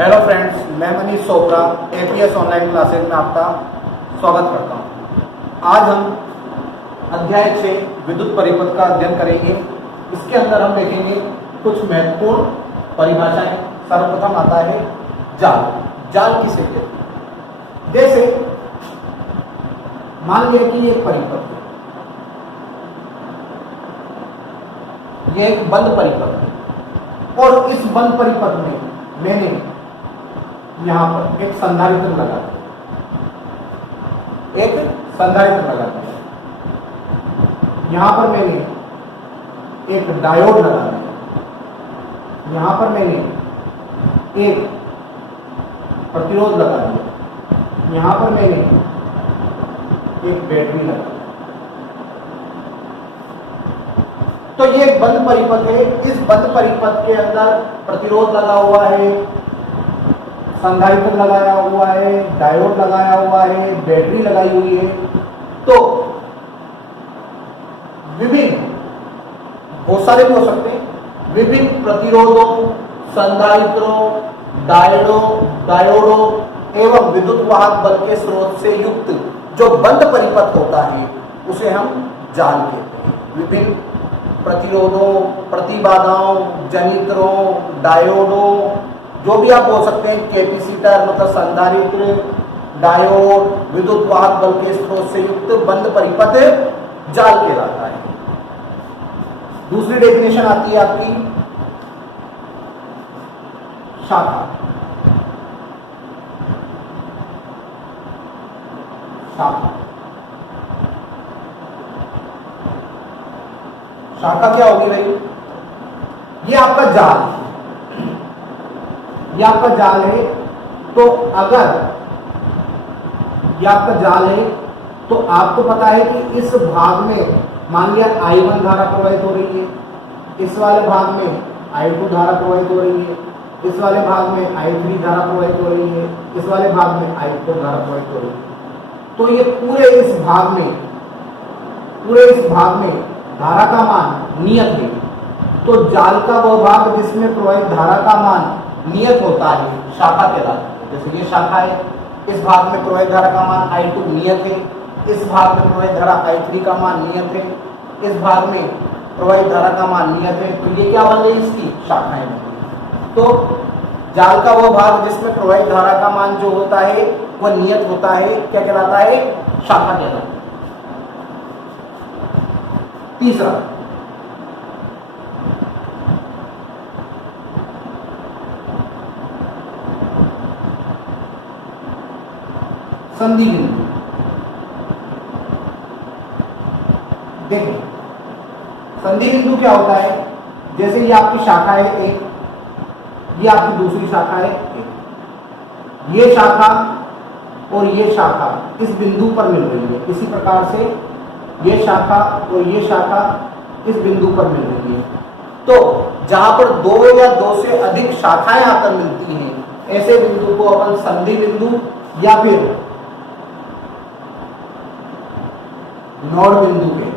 Hello friends, मैं Manish Chopra APS online classes में आपका स्वागत करता हूं। आज हम अध्याय 6 विद्युत परिपथ का अध्ययन करेंगे। इसके अंदर हम देखेंगे कुछ महत्वपूर्ण परिभाषाएं। सर्वप्रथम आता है जाल। जाल किसे कहते हैं? जैसे मान लिया कि ये एक परिपथ है, ये एक बंद परिपथ है और इस बंद परिपथ में मैंने यहां पर एक संधारित्र लगा दिया, एक संधारित्र लगा दिया। यहां पर मैंने एक डायोड लगा दिया, यहां पर मैंने एक प्रतिरोध लगा दिया, यहां पर मैंने एक बैटरी लगा दी। तो ये एक बंद परिपथ है। इस बंद परिपथ के अंदर प्रतिरोध लगा हुआ है, संधारित्र लगाया हुआ है, डायोड लगाया हुआ है, बैटरी लगाई हुई है। तो विभिन्न, बहुत सारे भी हो सकते हैं, विभिन्न प्रतिरोधों, संधारित्रों, डायोडों एवं विद्युत वाहक बल के स्रोत से युक्त जो बंद परिपथ होता है उसे हम जाल कहते हैं। विभिन्न प्रतिरोधों, प्रतिबाधाओं, जनित्रों, डायोडों, जो भी आप बोल सकते हैं, कैपेसिटर मतलब संधारित्र, डायोड, विद्युत वाहक बल के स्रोत से युक्त बंद परिपथ जाल कहलाता है। दूसरी डेफिनेशन आती है आपकी शाखा। शाखा शाखा क्या होगी भाई? ये आपका जाल है, ये आपका जाल है। तो अगर ये आपका जाल है तो आपको पता है कि इस भाग में मान लिया I1 धारा प्रवाहित हो रही है, इस वाले भाग में I2 धारा प्रवाहित हो रही है, इस वाले भाग में I3 धारा प्रवाहित हो रही है, इस वाले भाग में I4 धारा प्रवाहित हो रही है। तो ये पूरे इस भाग में धारा का मान नियत है। तो जाल का वह भाग जिसमें प्रवाहित धारा का मान नियत होता है शाखा कहलाता है। जैसे ये शाखा है, इस भाग में प्रवाहित धारा का मान I2 नियत है, इस भाग में प्रवाहित धारा I3 का मान नियत है, इस भाग में प्रवाहित धारा का मान नियत है। तो ये क्या बन गई? इसकी शाखाएं बन गई। तो जाल का वो भाग जिसमें प्रवाहित धारा का मान जो होता है वह नियत होता है, क्या कहलाता है? शाखा कहलाता है। तीसरा, संधि बिंदु। देखिए संधि बिंदु क्या होता है? जैसे ये आपकी शाखा है एक, ये आपकी दूसरी शाखा है एक, ये शाखा और ये शाखा इस बिंदु पर मिल रही है। इसी प्रकार से ये शाखा और ये शाखा इस बिंदु पर मिल रही है। तो जहां पर दो या दो से अधिक शाखाएं आकर मिलती हैं, ऐसे बिंदु को अपन संधि बिंदु या फिर नोड बिंदु के।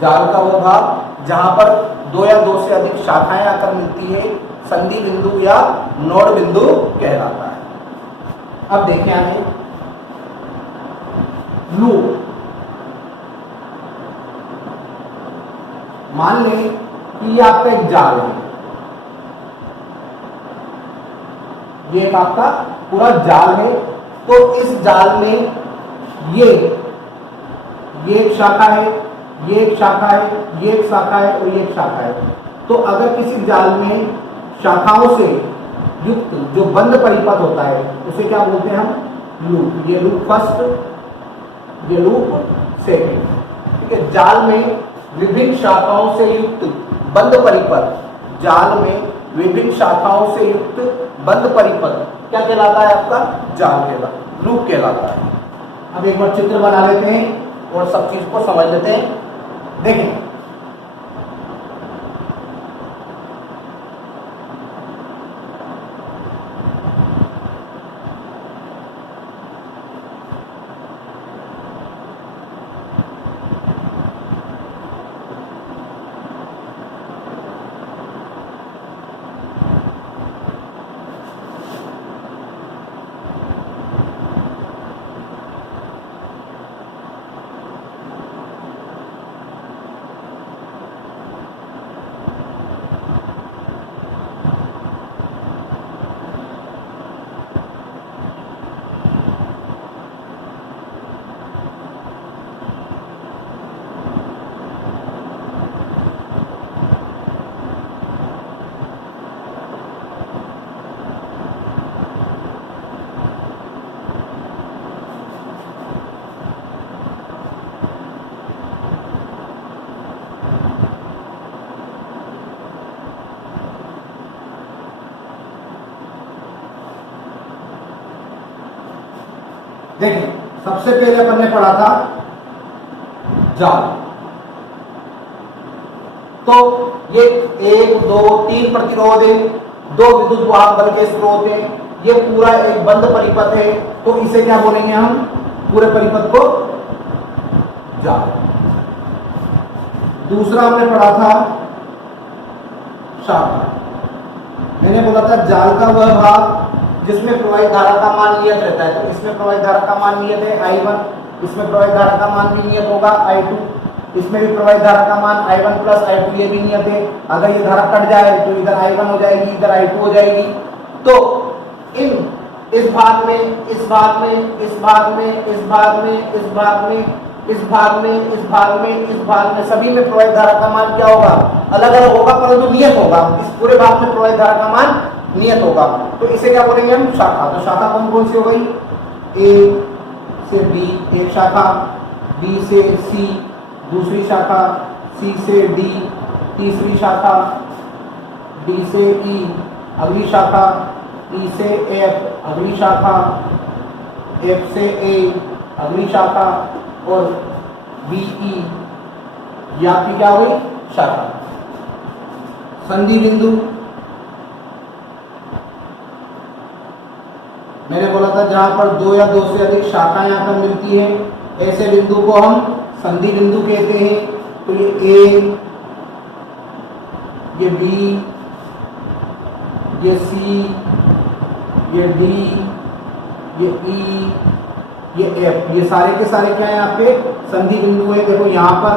जाल का वो भाग जहां पर दो या दो से अधिक शाखाएं आकर मिलती है संधि बिंदु या नोड बिंदु कहलाता है। अब देखें आगे लूप। मान लें कि ये आपका एक जाल है, ये एक आपका पूरा जाल है। तो इस जाल में ये एक शाखा है, ये एक शाखा है, ये एक शाखा है और ये एक शाखा है। तो अगर किसी जाल में शाखाओं से युक्त जो बंद परिपथ होता है उसे क्या बोलते हैं हम? लूप। ये लूप फर्स्ट, ये लूप सेकंड। ठीक है। जाल में विभिन्न शाखाओं से युक्त बंद परिपथ, जाल में विभिन्न शाखाओं से युक्त बंद परिपथ क्या कहलाता है? आपका जाल कहलाता, लूप कहलाता है। अब एक बार चित्र बना लेते हैं और सब चीज को समझ लेते हैं। देखें देखिए सबसे पहले अपन ने पढ़ा था जाल। तो ये 1 2 3 प्रतिरोध है, 2 विद्युत वाहक बल के स्रोत हैं, ये पूरा एक बंद परिपथ है, तो इसे क्या बोलेंगे हम, पूरे परिपथ को जाल। दूसरा हमने पढ़ा था शाखा। मैंने बोला था जाल का वह भाग जिसमें प्रवाहित धारा का मान नियत रहता है, तो इसमें प्रवाहित धारा का मान नियत है I1, इसमें प्रवाहित धारा का मान भी नियत होगा I2, इसमें भी प्रवाहित धारा का मान I1 प्लस I2 ये भी नियत है। अगर ये धारा कट जाए तो इधर I1 हो जाएगी, इधर I2 हो जाएगी। तो इस भाग में, इस भाग में, इस भाग में, इस भाग में, इस भाग में, इस भाग में, इस भाग में, इस भाग में, सभी में प्रवाहित धारा का मान क्या होगा, अलग अलग होगा, परंतु नियत होगा। इस पूरे भाग में प्रवाहित धारा का मान नियत होगा, तो इसे क्या बोलेंगे हम, शाखा। तो शाखा कौन कौन सी हो गई, A से B एक शाखा, B से C दूसरी शाखा, C से D तीसरी शाखा, D से E अगली शाखा, E से F अगली शाखा, F से A अगली शाखा, और BE ये आपकी क्या हुई, शाखा। संधि बिंदु, मैंने बोला था जहां पर 2 या 2 से अधिक शाखाएं यहां पर मिलती हैं, ऐसे बिंदु को हम संधि बिंदु कहते हैं। तो ये A, ये B, ये C, ये D, ये E, ये F, ये सारे के सारे क्या है आपके संधि बिंदु है। देखो यहाँ पर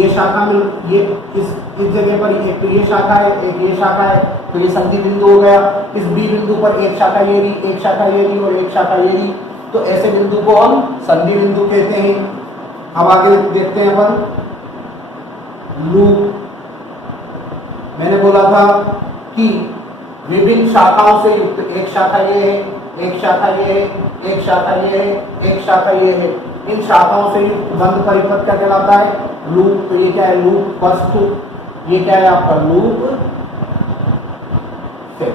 ये शाखा मिल, ये इस जगह पर एक तो ये शाखा है, एक ये शाखा है, तो ये संधि बिंदु हो गया। इस B बिंदु पर एक शाखा ये रही, एक शाखा ये रही और एक शाखा ये रही, तो ऐसे बिंदु को हम संधि बिंदु कहते हैं। अब आगे देखते हैं अपन लूप। मैंने बोला था कि विभिन्न शाखाओं से युक्त, एक शाखा ये है, एक शाखा ये है, एक शाखा ये है, एक शाखा ये है, इन शाखाओं से युक्त बंद परिपथ क्या कहलाता है, लूप। तो ये क्या है, लूप वस्तु, ये क्या है आपका लूप सेट।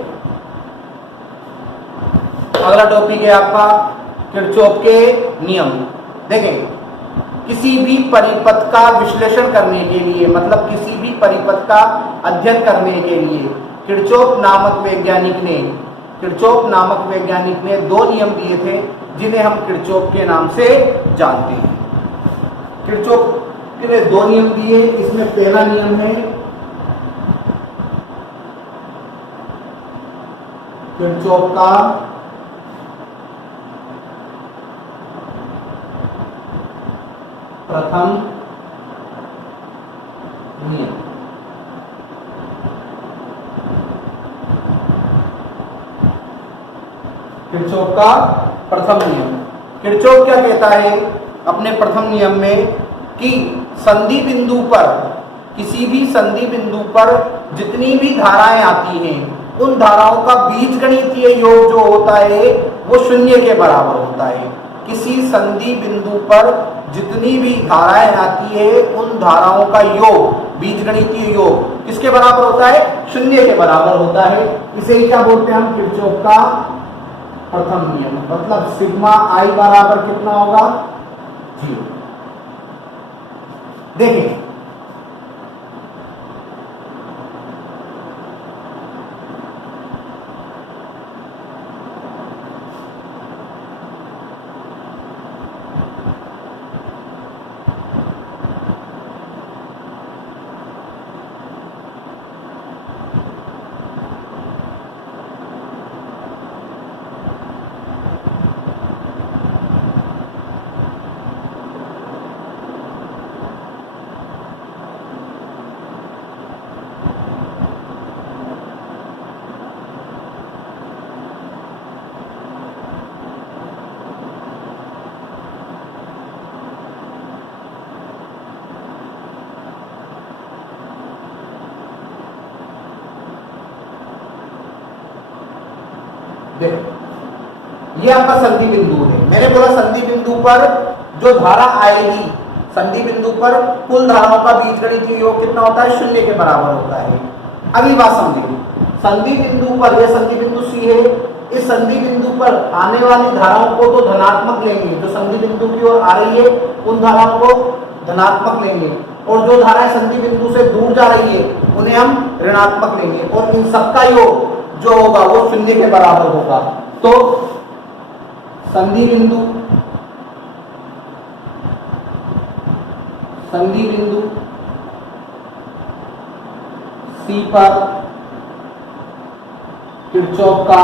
अगला टॉपिक है आपका किरचॉफ के नियम। देखें, किसी भी परिपथ का विश्लेषण करने के लिए, मतलब किसी भी परिपथ का अध्ययन करने के लिए किरचॉफ नामक वैज्ञानिक ने 2 नियम दिए थे, जिन्हें हम किरचॉफ के नाम से जानते हैं। किरचॉफ ने 2 नियम दिए। इसमें पहला नियम है किरचॉफ का प्रथम नियम। किरचॉफ का प्रथम नियम, किरचॉफ क्या कहता है अपने प्रथम नियम में कि संधि बिंदु पर, किसी भी संधि बिंदु पर जितनी भी धाराएं आती हैं, उन धाराओं का बीजगणितीय योग जो होता है वो 0 के बराबर होता है। किसी संधि बिंदु पर जितनी भी धाराएं आती है, उन धाराओं का योग, बीजगणितीय योग किसके बराबर होता है, 0 के बराबर होता है। इसे ही क्या बोलते हैं हम, किरचॉफ का प्रथम नियम। मतलब सिग्मा I बराबर कितना होगा, 0। देखिए देखो ये आपका संधि बिंदु है। मैंने बोला संधि बिंदु पर जो धारा आएगी, संधि बिंदु पर कुल धाराओं का बीजगणितीय योग कितना होता है, 0 के बराबर होता है। अगली बात समझिए, संधि बिंदु पर, यह संधि बिंदु C है, इस संधि बिंदु पर आने वाली धाराओं को तो धनात्मक लेंगे, जो संधि बिंदु की ओर आ रही है उन धाराओं को धनात्मक लेंगे, और जो धाराएं संधि बिंदु से दूर जा रही है उन्हें हम ऋणात्मक लेंगे, और इन सबका योग जो होगा वो शून्य के बराबर होगा। तो संधि बिंदु सी पर किरचॉफ का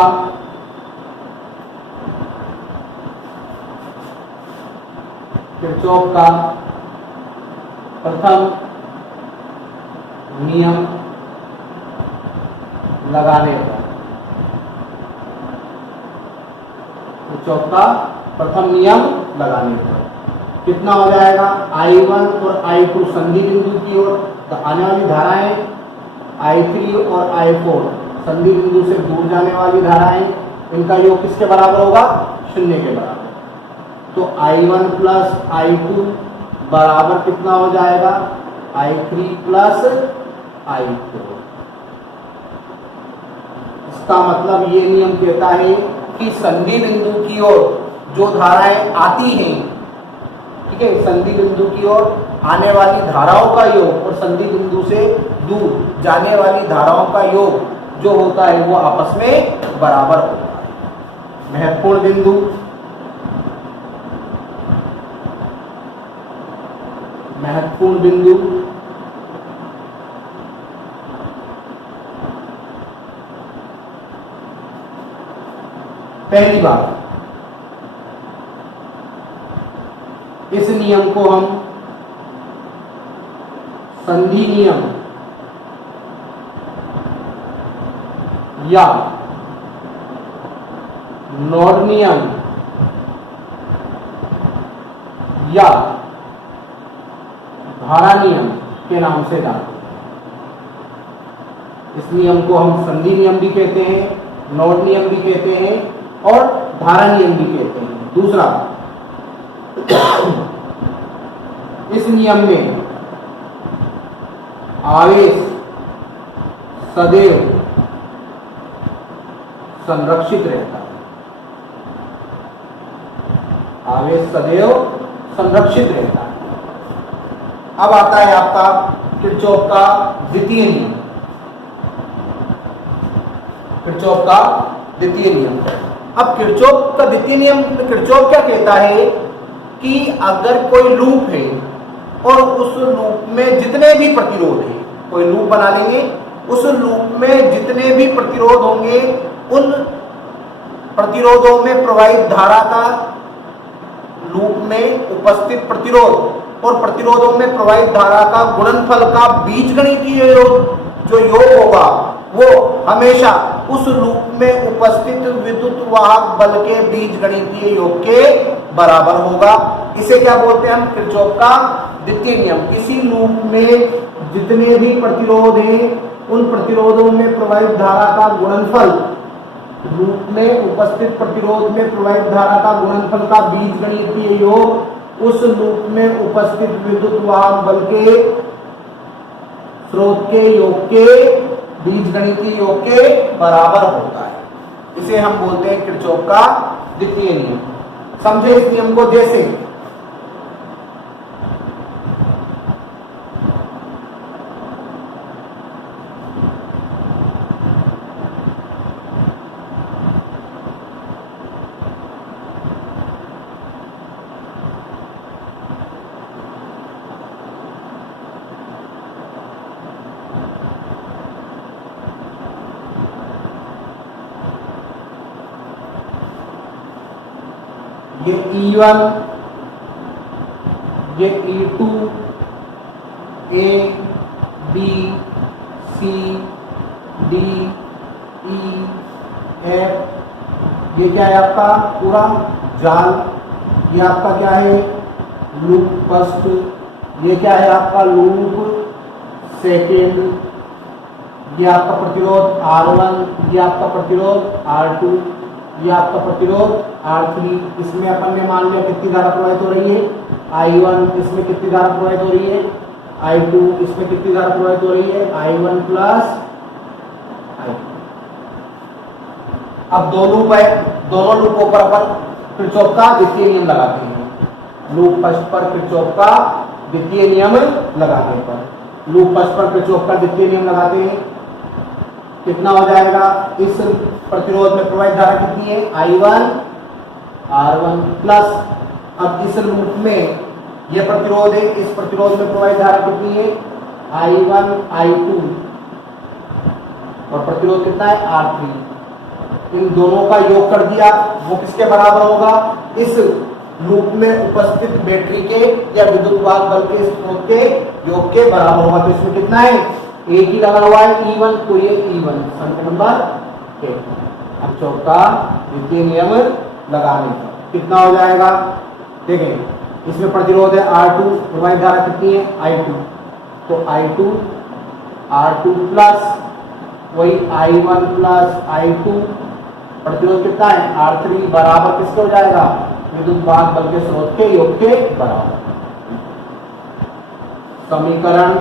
प्रथम नियम लगाने पर, किरचॉफ का प्रथम नियम लगाने पर कितना हो जाएगा, I1 और I2 संधि बिंदु की ओर आने वाली धाराएं, I3 और I4 संधि बिंदु से दूर जाने वाली धाराएं, इनका योग किसके बराबर होगा, शून्य के बराबर। तो I1 प्लस I2 बराबर कितना हो जाएगा, I3 प्लस I4। इसका मतलब ये नियम कहता है कि संधि बिंदु की ओर जो धाराएं आती हैं, ठीक है, संधि बिंदु की ओर आने वाली धाराओं का योग और संधि बिंदु से दूर जाने वाली धाराओं का योग जो होता है वो आपस में बराबर होता है। महत्वपूर्ण बिंदु, पहली बात, इस नियम को हम संधि नियम या नॉड नियम या धारा नियम के नाम से जानते हैं। इस नियम को हम संधि नियम भी कहते हैं, नॉड नियम भी कहते हैं और धारा नियम भी कहते हैं। दूसरा, इस नियम में आवेश सदैव संरक्षित रहता है, आवेश सदैव संरक्षित रहता है। अब आता है आपका किरचॉफ का द्वितीय नियम, किरचॉफ का द्वितीय नियम। अब किरचॉफ का द्वितीय नियम, किरचॉफ क्या कहता है कि अगर कोई लूप है और उस लूप में जितने भी प्रतिरोध है, कोई लूप बना लेंगे, उस लूप में जितने भी प्रतिरोध होंगे उन प्रतिरोधों में प्रवाहित धारा का, लूप में उपस्थित प्रतिरोध और प्रतिरोधों में प्रवाहित धारा का गुणनफल का बीजगणितीय जो योग होगा वो हमेशा उस लूप में उपस्थित विद्युत वाहक बल के बीजगणितीय योग के बराबर होगा। इसे क्या बोलते हैं हम, किरचॉफ का द्वितीय नियम। किसी लूप में जितने भी प्रतिरोध हैं उन प्रतिरोधों में प्रवाहित धारा का गुणनफल, लूप में उपस्थित प्रतिरोध में प्रवाहित धारा का गुणनफल का बीजगणितीय योग उस लूप में उपस्थित विद्युत वाहक बल के स्रोत के योग के बीजगणितीय योग के बराबर होता है। इसे हम बोलते हैं किरचॉफ का द्वितीय नियम। समझे इस नियम को, जैसे ये E1, ये E2, A, B, C, D, E, F, ये क्या है आपका पूरा जाल, ये आपका क्या है लूप फर्स्ट, ये क्या है आपका लूप सेकेंड, ये आपका प्रतिरोध R1, ये आपका प्रतिरोध R2, ये आपका प्रतिरोध R3। इसमें अपन ने मान लिया कितनी धारा प्रवाहित हो रही है I1, इसमें कितनी धारा प्रवाहित हो रही है I2, इसमें कितनी धारा प्रवाहित हो रही है I1 प्लस I2। अब 2 लूप है, दोनों लूपों पर अपन किरचॉफ का द्वितीय नियम लगाते हैं। लूप फर्स्ट पर किरचॉफ का द्वितीय नियम लगाने पर, लूप फर्स्ट पर किरचॉफ का द्वितीय नियम लगाते हैं, कितना हो जाएगा? इस प्रतिरोध में प्रवाहित धारा कितनी है? I1 R1 प्लस, अब इस लूप में यह प्रतिरोध है, इस प्रतिरोध में प्रवाहित धारा कितनी है? I1 I2 और प्रतिरोध कितना है? R3। इन दोनों का योग कर दिया, वो किसके बराबर होगा? इस लूप में उपस्थित बैटरी के या विद्युत वाहक बल के स्रोत के योग के बराबर होगा। तो इसमें कितना है? एक ही लगा हुआ है E1, तो ये E1 समीकरण नंबर 1। किरचॉफ का द्वितीय नियम लगाने पर कितना हो जाएगा? देखें, इसमें प्रतिरोध है R2, प्रवाहित धारा कितनी है? I2, तो I2 R2 प्लस वही I1 प्लस I2, प्रतिरोध कितना है? R3 बराबर किसके हो जाएगा? विद्युत वाहक बल के स्रोत के योग के बराबर। समीकरण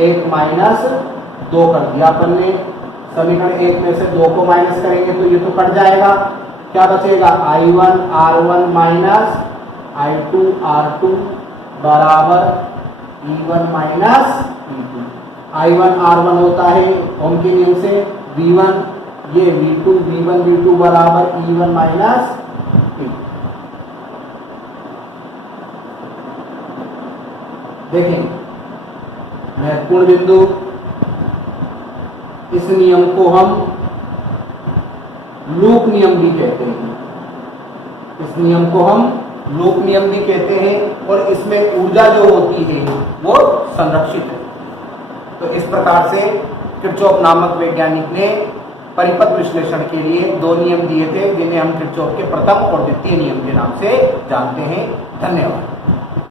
1 माइनस 2 कर दिया अपन ने। समीकरण 1 में से 2 को माइनस करेंगे तो ये तो कट जाएगा, क्या बचेगा? I1 R1 minus I2 R2 बराबर E1 minus E2। I1 R1 होता है ओम के नियम से V1, ये V2 V1 V2 बराबर E1 माइनस E2। देखें, महत्वपूर्ण बिंदु, इस नियम को हम लूप नियम भी कहते हैं। इस नियम को हम लूप नियम भी कहते हैं और इसमें ऊर्जा जो होती है वो संरक्षित है। तो इस प्रकार से किरचॉफ नामक वैज्ञानिक ने परिपथ विश्लेषण के लिए 2 नियम दिए थे, जिन्हें हम किरचॉफ के प्रथम और द्वितीय नियम के नाम से जानते हैं। धन्यवाद।